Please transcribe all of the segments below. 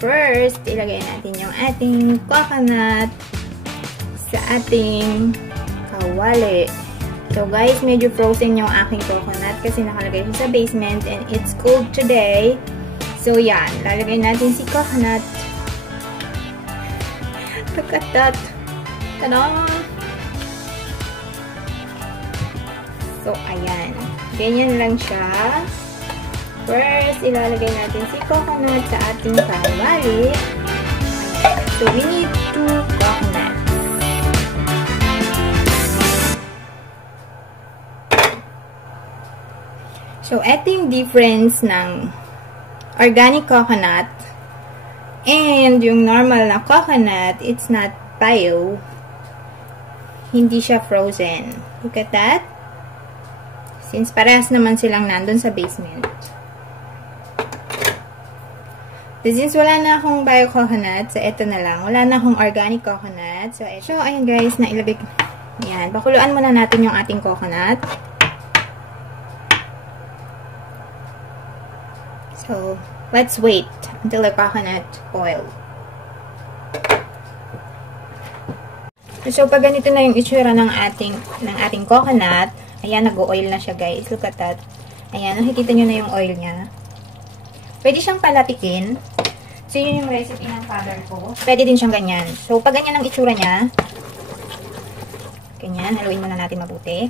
first, ilagay natin yung ating coconut sa ating kawali. So guys, medyo frozen yung aking coconut kasi nakalagay siya sa basement and it's cold today. So yan, lalagay natin si coconut. Look at that. Tanon! So ayan, ganyan lang siya. First, ilalagay natin si coconut sa ating kawali. So, we need 2 coconuts. So, ito yung difference ng organic coconut and yung normal na coconut. It's not bio. Hindi siya frozen. Look at that. Since parehas naman silang nandun sa basement. Since wala na akong bio coconut, so ito na lang. Wala na akong organic coconut. So ayan guys, nailagay. Ayan, pakuluan muna natin yung ating coconut. So, let's wait until the coconut boil. So, pag ganito na yung itsura ng ating coconut, ayan, nag-oil na siya guys. Look at that. Ayan, nakikita nyo na yung oil niya. Pwede siyang palatikin. So, yun yung recipe ng father ko. Pwede din siyang ganyan. So, pag ganyan ang itsura niya, ganyan, haluin muna natin mabuti.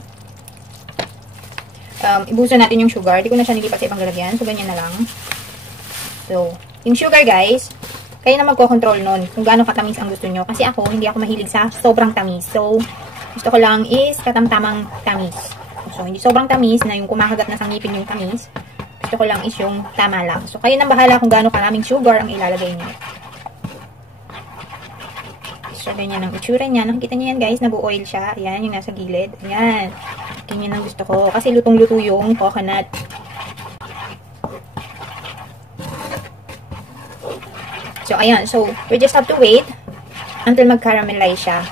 Ibuso natin yung sugar. Di ko na siya nilipat sa ibang lalagyan. So, ganyan na lang. So, yung sugar guys, kayo na magko-control nun kung gaano katamis ang gusto nyo. Kasi ako, hindi ako mahilig sa sobrang tamis. So, gusto ko lang is katamtamang tamis. So, hindi sobrang tamis na yung kumakagat na sa ngipin yung tamis. Gusto ko lang is yung tama lang. So, kayo nang bahala kung gaano karaming sugar ang ilalagay niyo. So, ganyan ang itsura niya. Nakikita niyo yan guys, nag-oil siya. Ayan, yung nasa gilid. Ayan. Ganyan ang gusto ko. Kasi lutong-luto yung coconut. So, ayan. So, we just have to wait until mag-caramelize siya.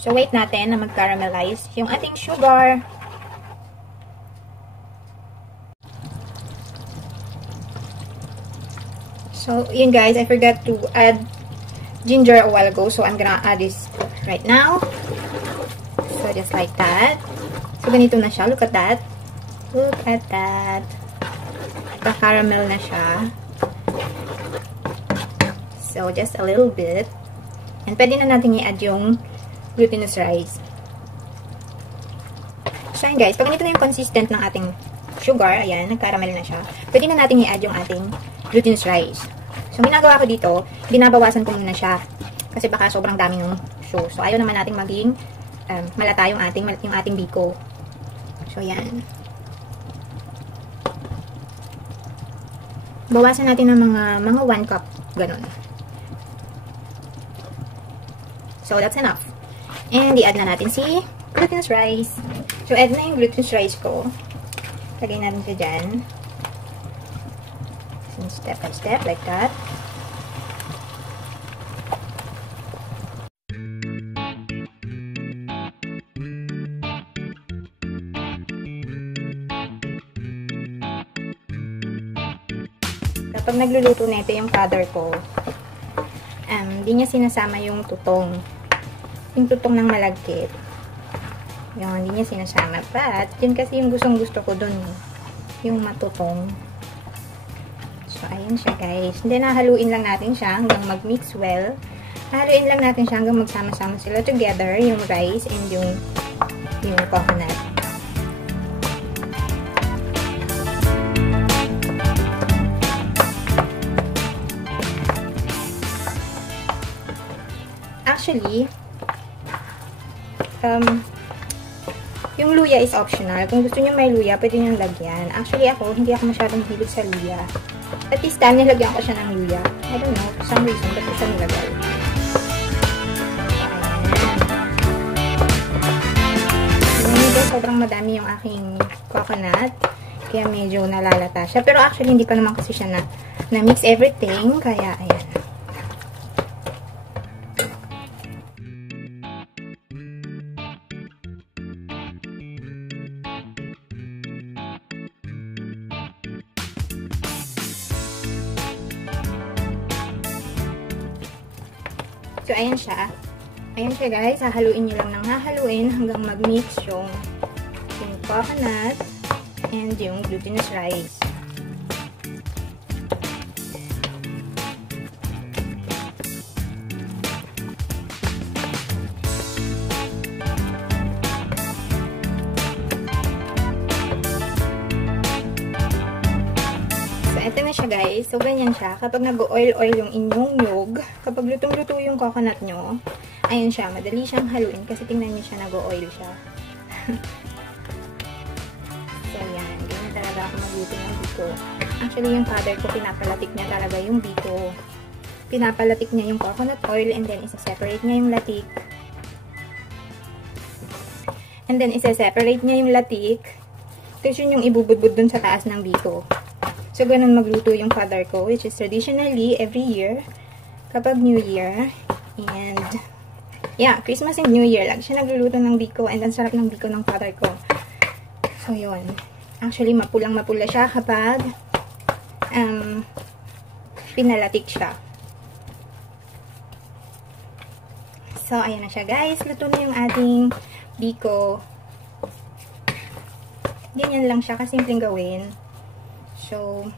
So, wait natin na mag-caramelize yung ating sugar. So, yun guys, I forgot to add ginger a while ago. So, I'm gonna add this right now. So, just like that. So, ganito na siya. Look at that. Look at that. Pa-caramel na siya. So, just a little bit. And pwede na natin i-add yung glutinous rice. So, yun guys. Pag ganito na yung consistent ng ating sugar, ayan, nag-caramel na siya. Pwede na natin i-add yung ating glutinous rice. So, ginagawa ko dito, binabawasan ko muna siya. Kasi baka sobrang dami ng show. So, ayaw naman natin maging malata yung ating biko. So, yan. Bawasan natin ng mga 1 cup. Ganun. So, that's enough. And, i-add na natin si glutinous rice. So, add na yung glutinous rice ko. Lagay natin siya dyan. Step by step, like that. Kapag nagluluto na ito yung father ko, hindi niya sinasama yung tutong. Yung tutong ng malagkit. Yung hindi niya sinasama. But, yun kasi yung gustong-gusto ko dun. Yung matutong. So, ayan siya guys. Hindi, nahaluin lang natin siya hanggang mag-mix well. Haluin lang natin siya hanggang magsama-sama sila together. Yung rice and yung coconut. Actually, yung luya is optional. Kung gusto niyo may luya, pwede niyo lagyan. Actually, hindi ako masyadong hilig sa luya. At this time, nilagyan ko siya ng luya. I don't know, for some reason, ba't ko siya nilagay. Ayan. Sobrang madami yung aking coconut. Kaya medyo nalalata siya. Pero actually, hindi pa naman kasi siya na mix everything. Kaya, ayan. So, ayan siya. Ayan siya guys. Hahaluin nyo lang ng hahaluin hanggang mag-mix yung coconut and yung glutinous rice. Ito na siya guys. So, ganyan siya. Kapag nag-oil-oil yung inyong nyog, kapag lutong-luto yung coconut nyo, ayan siya. Madali siyang haluin kasi tingnan nyo siya, nag-oil siya. So, yan. Ganyan talaga ako magluto ng biko. Actually, yung father ko, pinapalatik niya talaga yung biko. Pinapalatik niya yung coconut oil and then isa-separate niya yung latik. And then, isa-separate niya yung latik. Tapos yun yung ibubudbud dun sa taas ng biko. So, ganun magluto yung father ko, which is traditionally every year, kapag New Year, and, yeah, Christmas and New Year, lagi siya nagluluto ng biko, and ang sarap ng biko ng father ko. So, yun. Actually, mapulang-mapula siya kapag, pinalatik siya. So, ayan na siya, guys. Luto na yung ating biko. Ganyan lang siya, kasimpleng gawin. So,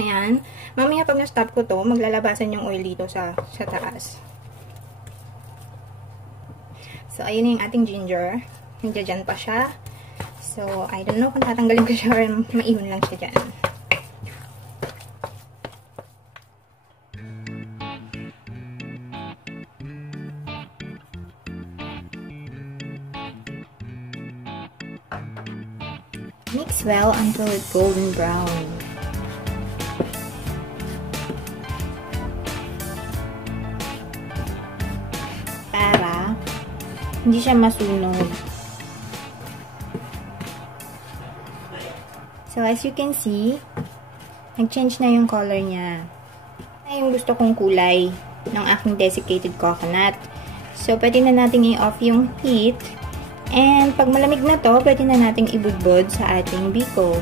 ayan. Mamaya pag na-stop ko to, maglalabasan yung oil dito sa taas. So, ayun na yung ating ginger. Nandiyan pa siya. So, I don't know kung tatanggalin ko siya or maihon lang siya dyan. Mix well until it's golden brown. Para hindi siya masunog. So, as you can see, nag-change na yung color niya. Ito yung gusto kong kulay ng aking desiccated coconut. So, pwede na nating i-off yung heat. And, pag malamig na to, pwede na nating ibudbod sa ating biko.